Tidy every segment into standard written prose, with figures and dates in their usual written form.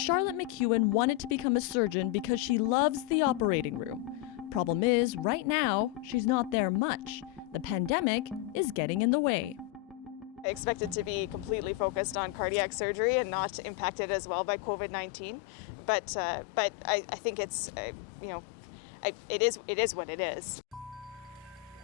Charlotte McEwen wanted to become a surgeon because she loves the operating room. Problem is, right now, she's not there much. The pandemic is getting in the way. I expected to be completely focused on cardiac surgery and not impacted as well by COVID-19. But I think it's, it is what it is.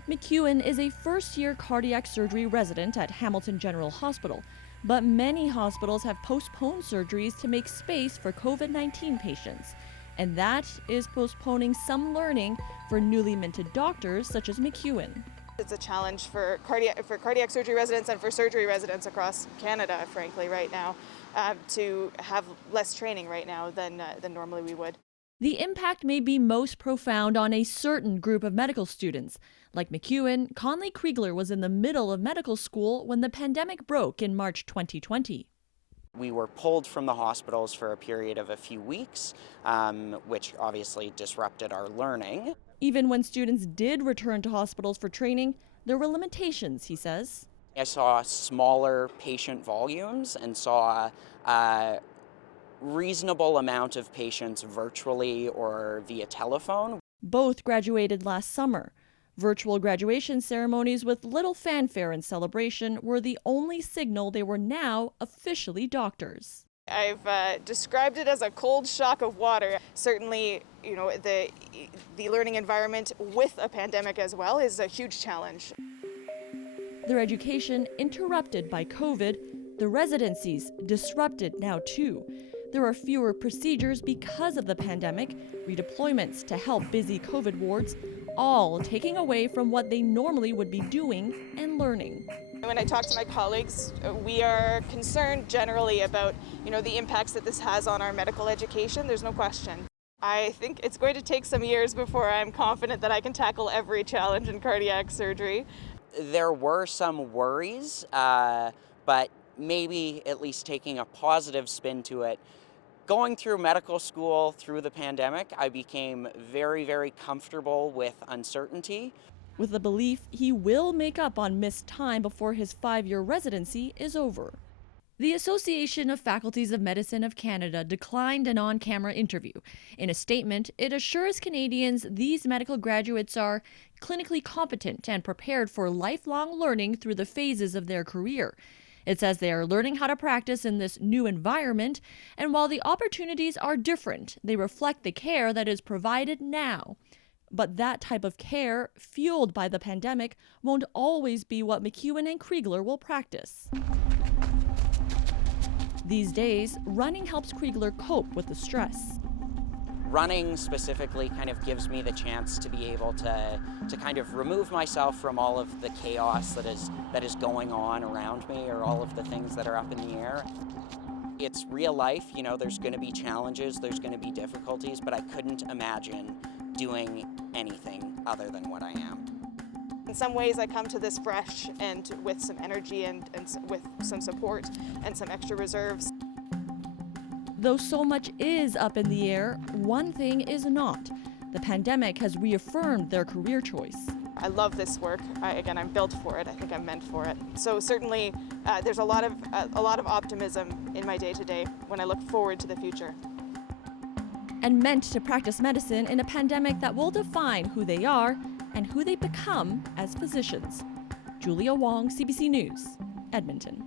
McEwen is a first-year cardiac surgery resident at Hamilton General Hospital, but many hospitals have postponed surgeries to make space for COVID-19 patients. And that is postponing some learning for newly minted doctors such as McEwen. It's a challenge for cardiac surgery residents and for surgery residents across Canada, frankly, right now, to have less training right now than normally we would. The impact may be most profound on a certain group of medical students. Like McEwen, Conley Kriegler was in the middle of medical school when the pandemic broke in March 2020. We were pulled from the hospitals for a period of a few weeks, which obviously disrupted our learning. Even when students did return to hospitals for training, there were limitations, he says. I saw smaller patient volumes and saw a reasonable amount of patients virtually or via telephone. Both graduated last summer. Virtual graduation ceremonies with little fanfare and celebration were the only signal they were now officially doctors. I've described it as a cold shock of water. Certainly, the learning environment with a pandemic as well is a huge challenge. Their education interrupted by COVID, the residencies disrupted now too. There are fewer procedures because of the pandemic, redeployments to help busy COVID wards, all taking away from what they normally would be doing and learning. When I talk to my colleagues, we are concerned generally about, the impacts that this has on our medical education. There's no question. I think it's going to take some years before I'm confident that I can tackle every challenge in cardiac surgery. There were some worries, but maybe at least taking a positive spin to it. Going through medical school through the pandemic, I became very, very comfortable with uncertainty. With the belief he will make up on missed time before his 5-year residency is over. The Association of Faculties of Medicine of Canada declined an on-camera interview. In a statement, it assures Canadians these medical graduates are clinically competent and prepared for lifelong learning through the phases of their career. It says they are learning how to practice in this new environment, and while the opportunities are different, they reflect the care that is provided now. But that type of care, fueled by the pandemic, won't always be what McEwen and Kriegler will practice. These days, running helps Kriegler cope with the stress. Running specifically kind of gives me the chance to be able to kind of remove myself from all of the chaos that is going on around me, or all of the things that are up in the air. It's real life, there's going to be challenges, there's going to be difficulties, but I couldn't imagine doing anything other than what I am. In some ways, I come to this fresh and with some energy and with some support and some extra reserves. Though so much is up in the air, one thing is not. The pandemic has reaffirmed their career choice. I love this work. I'm built for it. I think I'm meant for it. So certainly, there's a lot of optimism in my day-to-day when I look forward to the future. And meant to practice medicine in a pandemic that will define who they are and who they become as physicians. Julia Wong, CBC News, Edmonton.